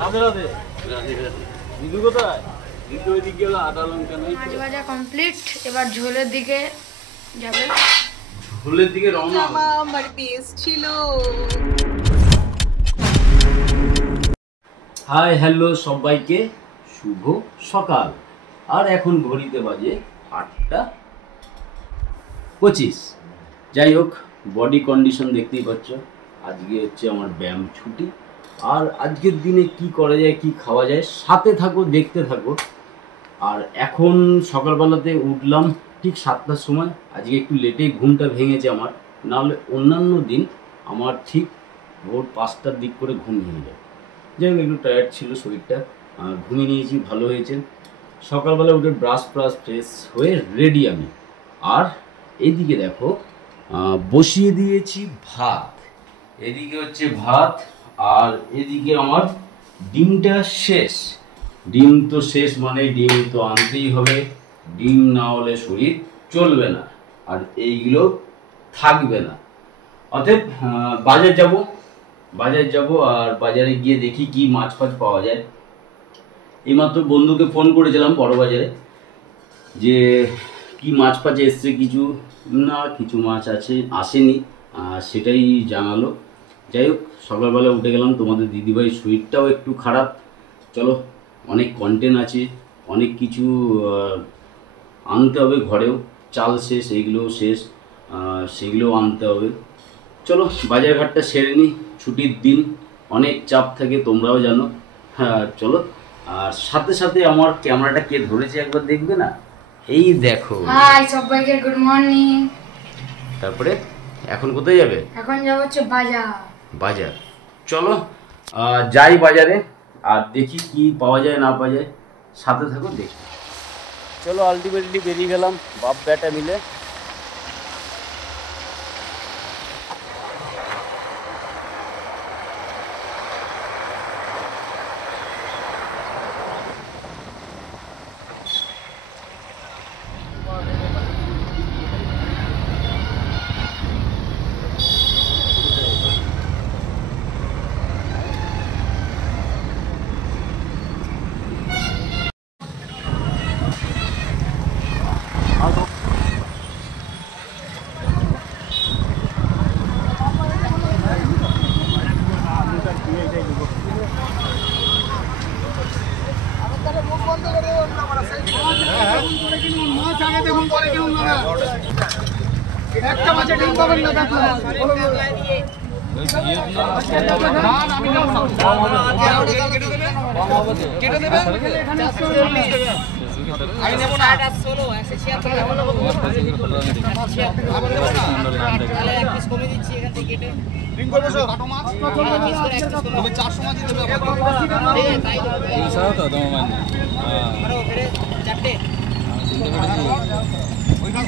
রাধে রাধে রাধে রাধে। দিদু কোথায়? দিদু ওই দিকে গেল, আদা লঙ্কা নেই। মাছ ভাজা কমপ্লিট, এবার ঝোলের দিকে যাবে। ঝোলের দিকে রওনা। আমার বেশ ছিল। হাই হ্যালো সবাইকে, শুভ সকাল। আর এখন ঘড়িতে বাজে 8:25। যাই হোক, বডি কন্ডিশন দেখতেই পাচ্ছ। আজকে হচ্ছে আমার ব্যায়াম ছুটি। আর আজকের দিনে কি করা যায়, কি খাওয়া যায়, সাথে থাকো, দেখতে থাকো। আর এখন সকালবেলাতে উঠলাম ঠিক 7টার সময়। আজকে একটু লেটে ঘুমটা ভেঙেছে আমার, নাহলে অন্যান্য দিন আমার ঠিক ভোর 5টার দিক করে ঘুম ভেঙে যায়। যাই হোক, একটু টায়ার্ড ছিল শরীরটা, ঘুমিয়ে নিয়েছি, ভালো হয়েছে। সকালবেলা উঠে ব্রাশ ফ্রেশ হয়ে রেডি আমি। আর এইদিকে দেখো, বসিয়ে দিয়েছি ভাত। এদিকে হচ্ছে ভাত, আর এদিকে আমার ডিমটা শেষ। ডিম তো শেষ মানে ডিম তো আনতেই হবে। ডিম না হলে শরীর চলবে না, আর এইগুলো থাকবে না। অতএব বাজার যাব, আর বাজারে গিয়ে দেখি কি মাছ ফাছ পাওয়া যায়। এইমাত্র বন্ধুকে ফোন করেছিলাম বড় বাজারে, যে কি মাছ ফাছ এসছে, কিছু না কিছু মাছ আসেনি, সেটাই জানালো। যাই হোক, সকালবেলা উঠে গেলাম। তোমাদের দিদিভাই শরীরটাও একটু খারাপ। চলো, অনেক কন্টেন্ট আছে, অনেক কিছু আনতে হবে ঘরেও। চাল শেষ, এইগুলোও শেষ, সেগুলোও আনতে হবে। চলো বাজারঘাটটা সেরে নিই, ছুটির দিন, অনেক চাপ থাকে, তোমরাও জানো। হ্যাঁ চলো। আর সাথে সাথে আমার ক্যামেরাটা কে ধরেছে একবার দেখবে না? এই দেখো। হাই সবাইকে, গুড মর্নিং। তারপরে এখন কোথায় যাবে? এখন যাব হচ্ছে বাজার। চলো যাই বাজারে, আর দেখি কি পাওয়া যায় না পাওয়া যায়। সাথে থাকো, দেখি। চলো, আলটিমেটলি বেরিয়ে গেলাম বাপ বেটা মিলে। একটা মাছে ডিম পাবেন না, দেখো কেটে দেবে। আমি নেব না, ডিম করবে সব কাটো মাছ, তবে 400 মাছই দেবে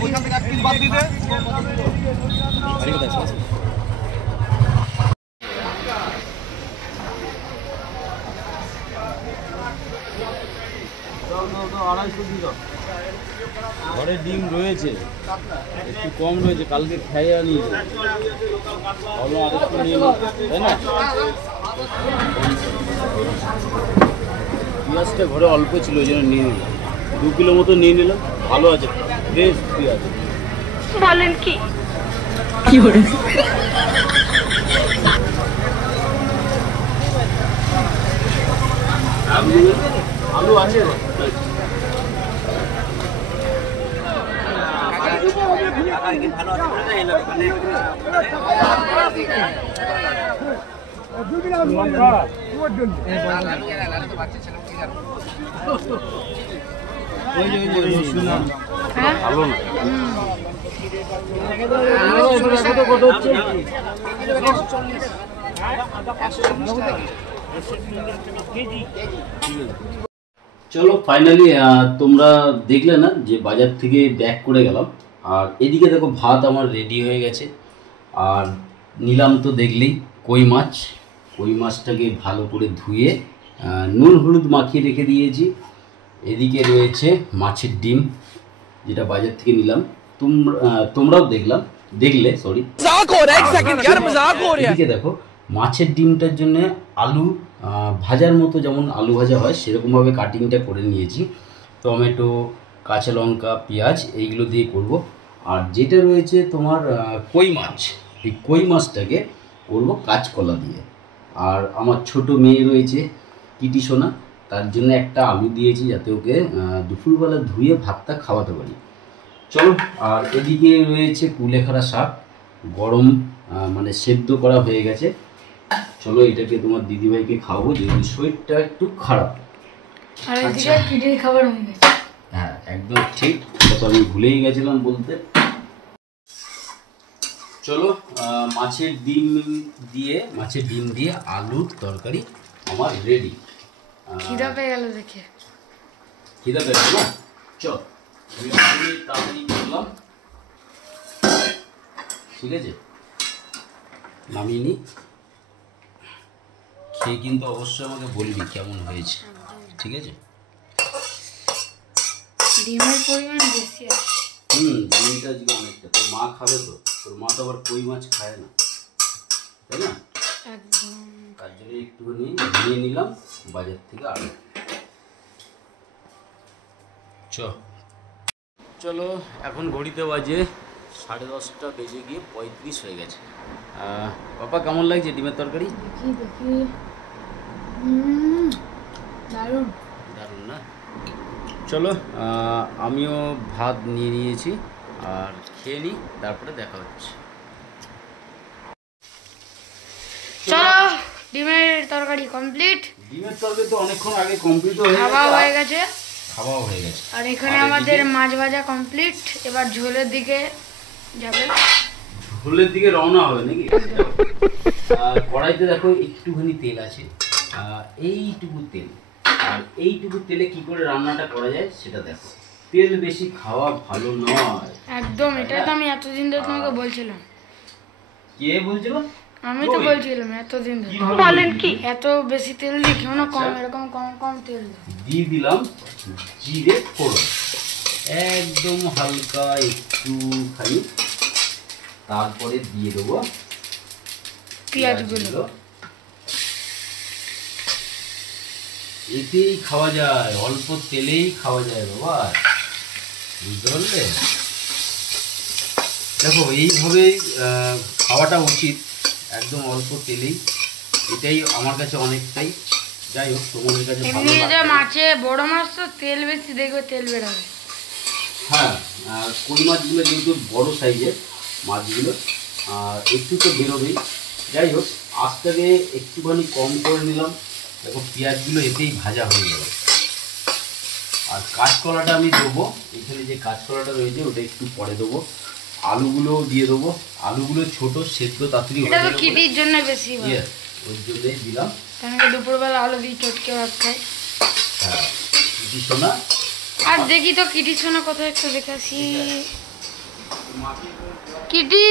ওইখান থেকে 1 পিস বাদ দিতে। ঘরে ডিম রয়েছে, একটু কম রয়েছে, কালকে খেয়ে নিয়েছে, ভাবলাম আরেকটু নিয়ে নিই, তাই না? পেঁয়াজটা ঘরে অল্প ছিল, ওই জন্য নিয়ে নিলাম। 2 কিলো মতো নিয়ে নিলাম, ভালো আছে, ফ্রেশ পেঁয়াজ। বলেন কি করে? আলু আছে। ভালো না। কত হচ্ছে? চলো ফাইনালি তোমরা দেখলে না যে বাজার থেকে ব্যাক করে গেলাম। আর এদিকে দেখো, ভাত আমার রেডি হয়ে গেছে। আর নিলাম তো দেখলেই কই মাছটাকে ভালো করে ধুয়ে নুন হলুদ মাখিয়ে রেখে দিয়েছি। এদিকে রয়েছে মাছের ডিম, যেটা বাজার থেকে নিলাম। তোমরাও দেখলে সরি। এদিকে দেখো, মাছের ডিমটার জন্য আলু ভাজার মতো যেমন আলু ভাজা হয় সেরকমভাবে কাটিংটা করে নিয়েছি। টমেটো, কাঁচা লঙ্কা, পেঁয়াজ এইগুলো দিয়ে করব। আর যেটা রয়েছে তোমার কই মাছ, এই কই মাছটাকে করব কাঁচকলা দিয়ে। আর আমার ছোট মেয়ে রয়েছে কিটি সোনা, তার জন্য একটা আলু দিয়েছি যাতে ওকে দুপুরবেলা ধুয়ে ভাতটা খাওয়াতে পারি। চলো, আর এদিকে রয়েছে কুলেখাড়া শাক, গরম মানে সেদ্ধ করা হয়ে গেছে। চলো এটাকে তোমার দিদিভাইকে খাওয়াবো, যেহেতু শরীরটা একটু খারাপ। আর এদিকে কিটির খাবার হয়ে গেছে। হ্যাঁ একদম ঠিক, এটা তো আমি ভুলেই গেছিলাম বলতে। চলো, মাছের ডিম দিয়ে আলুর তরকারি আমার রেডি। খিদা পেয়ে গেল দেখে। খিদা পেয়ে গেল না? চল আমি তাড়াতাড়ি করলাম, ঠিক আছে? নামিয়ে নি, খেয়ে কিন্তু অবশ্যই আমাকে বলবি কেমন হয়েছে, ঠিক আছে? ডিমের পরিমাণ বেশি আছে। ডিমটা আজকে অনেকটা। তোর মা খাবে তো? তোর মা তো আবার কই মাছ খায় না, তাই না? একদম। তার জন্য একটুখানি নিয়ে নিলাম বাজার থেকে আলু। চলো, এখন ঘড়িতে বাজে 10:30 বেজে গিয়ে 35 হয়ে গেছে। পাপা কেমন লাগছে ডিমের তরকারি? দেখি দারুণ দারুণ না? চলো, আমিও ভাত নিয়ে নিয়েছি, আর খেয়ে নিই, তারপরে দেখা হচ্ছে। চলো, ডিমের তরকারি কমপ্লিট। ডিমের তরকারি তো অনেকক্ষণ আগে কমপ্লিট হয়ে গেছে। খাওয়াও হয়ে গেছে। আর এখানে আমাদের মাছ ভাজা কমপ্লিট। এবার ঝোলের দিকে যাবে। ঝোলের দিকে রওনা হবে নাকি? কড়াইতে দেখো একটুখানি তেল আছে, এইটুকু তেল। আর এইটুকু তেলে কি করে রান্নাটা করা যায় সেটা দেখো। তেল বেশি খাওয়া ভালো নয় একদম। এটা তো আমি এতদিন ধরে তোমাকে বলছিলাম। কে বলছিল? আমি তো বলছিলাম এতদিন ধরে। বলেন কি? এত বেশি তেল দিয়ে খেও না, কম, এরকম কম কম তেল দিয়ে দিলাম জিরে ফোড়ন, একদম হালকা একটুখানি। তারপরে দিয়ে দেবো পেঁয়াজগুলো। এতেই খাওয়া যায়, অল্প তেলেই খাওয়া যায় বাবা, বুঝতে পারলে? দেখো এইভাবেই খাওয়াটা উচিত, একদম অল্প তেলেই। এটাই আমার কাছে অনেকটাই। যাই হোক, তোমাদের কাছে এমনি যে মাছে বড় মাছ তো তেল বেশি, দেখবে তেল বেরোবে। হ্যাঁ, কই মাছগুলো যেহেতু বড় সাইজের মাছগুলো, একটু তো বেরোবেই। যাই হোক, আজটাকে একটুখানি কম করে নিলাম। দেখো পেঁয়াজগুলো এতেই ভাজা হয়ে যাবে। আর কাঁচকলাটা আমি দেবো, এখানে যে কাঁচকলাটা রয়েছে ওটা একটু পরে দেবো। আলুগুলো দিয়ে দেবো। আলুগুলো ছোট, সেদ্ধ তাড়াতাড়ি হয়ে যাবে। কিটির জন্য বেশি ভালো। ওর জন্যই দিলাম। কারণ দুপুরবেলা আলু দিয়ে চটকে ভাত খাই। হ্যাঁ, কিটি সোনা। আর দেখি তো কিটি সোনা কোথায়, একটু দেখে আসি। কিটি,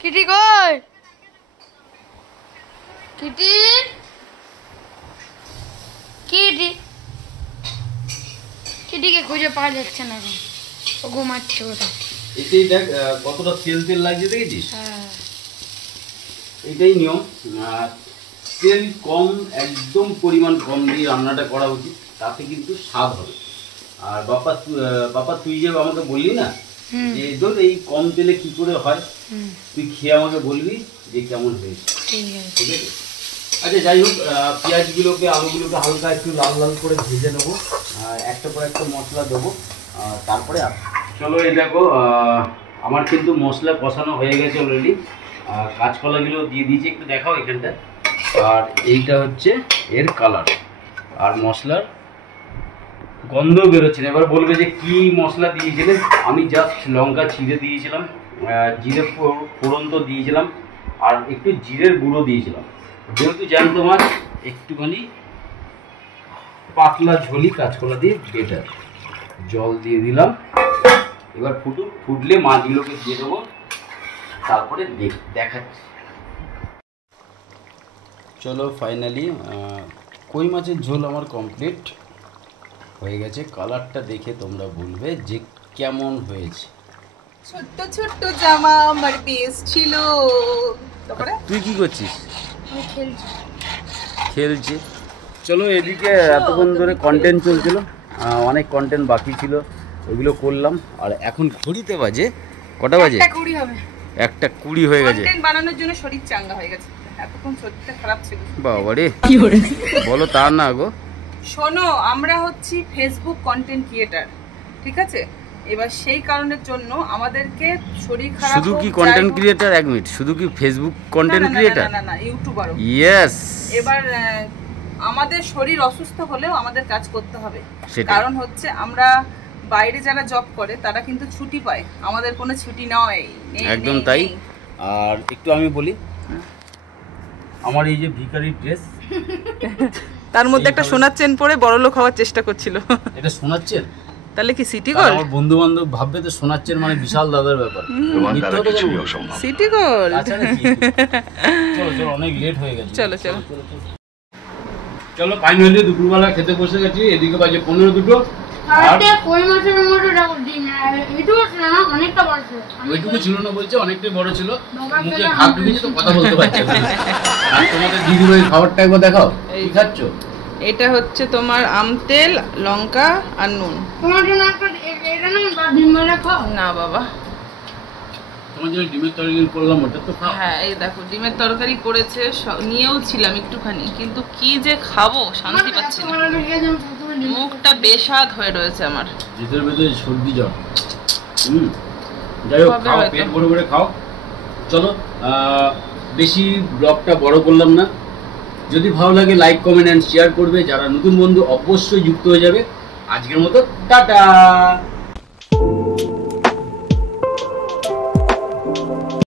কিটি কই? কিটি, কিটি, কিটিকে খুঁজে পাওয়া যাচ্ছে না এখন। ও ঘুমাচ্ছে কোথায়। এতেই দেখ কতটা তেল তেল লাগছে, দেখেছিস? হ্যাঁ, এটাই নিয়ম। তেল কম, একদম পরিমাণ কম দিয়ে রান্নাটা করা উচিত, তাতে কিন্তু স্বাদ হবে। আর বাপা তুই যে আমাকে বললি না যে ধর এই কম তেলে কি করে হয়, তুই খেয়ে আমাকে বলবি যে কেমন হয়েছে, ঠিক আছে? আচ্ছা, যাই হোক, পেঁয়াজগুলোকে আলুগুলোকে হালকা একটু লাল লাল করে ভেজে নেবো, একটা পর একটা মশলা দেবো, তারপরে চলো। এই দেখো, আমার কিন্তু মশলা কষানো হয়ে গেছে অলরেডি। কাঁচকলাগুলো দিয়ে দিয়েছি, একটু দেখাও এখানটা। আর এইটা হচ্ছে এর কালার, আর মশলার গন্ধ বেরোচ্ছে না। এবার বলবে যে কি মশলা দিয়েছিলেন। আমি জাস্ট লঙ্কা ছিঁড়ে দিয়েছিলাম, জিরে ফোড়ন তো দিয়েছিলাম, আর একটু জিরের গুঁড়ো দিয়েছিলাম। যেহেতু জ্যান্ত মাছ, একটুখানি পাতলা ঝোলি কাঁচকলা দিয়ে বেটার। জল দিয়ে দিলাম। এবার ফুটলে মাছগুলোকে দিয়ে দেবো, তারপরে দেখাচ্ছি। চলো, ফাইনালি কই মাছের ঝোল আমার কমপ্লিট হয়ে গেছে। কালারটা দেখে তোমরা বলবে যে কেমন হয়েছে। ছোট্ট ছোট্ট জামা আমার বেশ ছিল। তারপরে তুই কি করছিস? খেলছে। চলো এদিকে এতক্ষণ ধরে কন্টেন্ট চলছিল, অনেক কন্টেন্ট বাকি ছিল, ওইগুলো করলাম। আর এখন ঘড়িতে বাজে কটা বাজে? 1:20 হবে। 1:20 হয়ে গেছে। কন্টেন্ট বানানোর জন্য শরীর চাঙ্গা হয়ে গেছে, এতক্ষণ শরীরটা খারাপ ছিল। বাবা রে বলো তা না গো। শোনো, আমরা হচ্ছি ফেসবুক কন্টেন্ট ক্রিয়েটার, ঠিক আছে? এবার সেই কারণের জন্য আমাদেরকে শরীর খারাপ শুধু কি কন্টেন্ট ক্রিয়েটার? 1 মিনিট, শুধু কি ফেসবুক কন্টেন্ট ক্রিয়েটার? না না, ইউটিউবারও। ইয়েস। এবার আমাদের শরীর অসুস্থ হলেও আমাদের কাজ করতে হবে, সেটাই। কারণ হচ্ছে আমরা বাইরে যারা জব করে তারা কিন্তু ছুটি পায়, আমাদের কোনো ছুটি নয়। একদম তাই। আর একটু আমি বলি, আমার এই যে ভিখারি ড্রেস, তার মধ্যে একটা সোনার চেন পরে বড়লোক হওয়ার চেষ্টা করছিল। এটা শোনাচ্ছেন? তাহলে কি সিটি গোল্ড? আমার বন্ধু বান্ধব ভাববে তো শোনাচ্ছেন মানে বিশাল দাদার ব্যাপার। City gold. চলো চলো, অনেক লেট হয়ে গেছে। চলো চলো চলো ফাইনালি দুপুরবেলা খেতে বসে গেছি। এদিকে বাজে 15:02। আর কই মাছের মতো দেখো ডিম এইটুকু ছিল না, অনেকটা বড় ছিল। ওইটুকু ছিল না বলছে, অনেকটাই বড় ছিল। মুখে ভাত ঢুকেছে তো কথা বলতে পারছে না। আর তোমাদের দিদির খাবারটা একবার দেখাও, কি খাচ্ছ? এটা হচ্ছে তোমার আম তেল, লঙ্কা আর নুন। তোমার জন্য একটা এটা না বা ডিম ভাজা খাও না বাবা, তোমার জন্য ডিমের তরকারি করলাম, ওটা তো খাও। হ্যাঁ এই দেখো ডিমের তরকারি করেছে, নিয়েও ছিলাম একটুখানি, কিন্তু কি যে খাবো শান্তি পাচ্ছি না, মুখটা বেস্বাদ হয়ে রয়েছে আমার। ভিতরে ভিতরে সর্দি জ্বর। যাই হোক, খাও, পেট ভরে ভরে খাও। চলো বেশি ব্লগটা বড় করলাম না। যদি ভালো লাগে লাইক কমেন্ট অ্যান্ড শেয়ার করবে। যারা নতুন বন্ধু অবশ্যই যুক্ত হয়ে যাবে। আজকের মতো টাটা।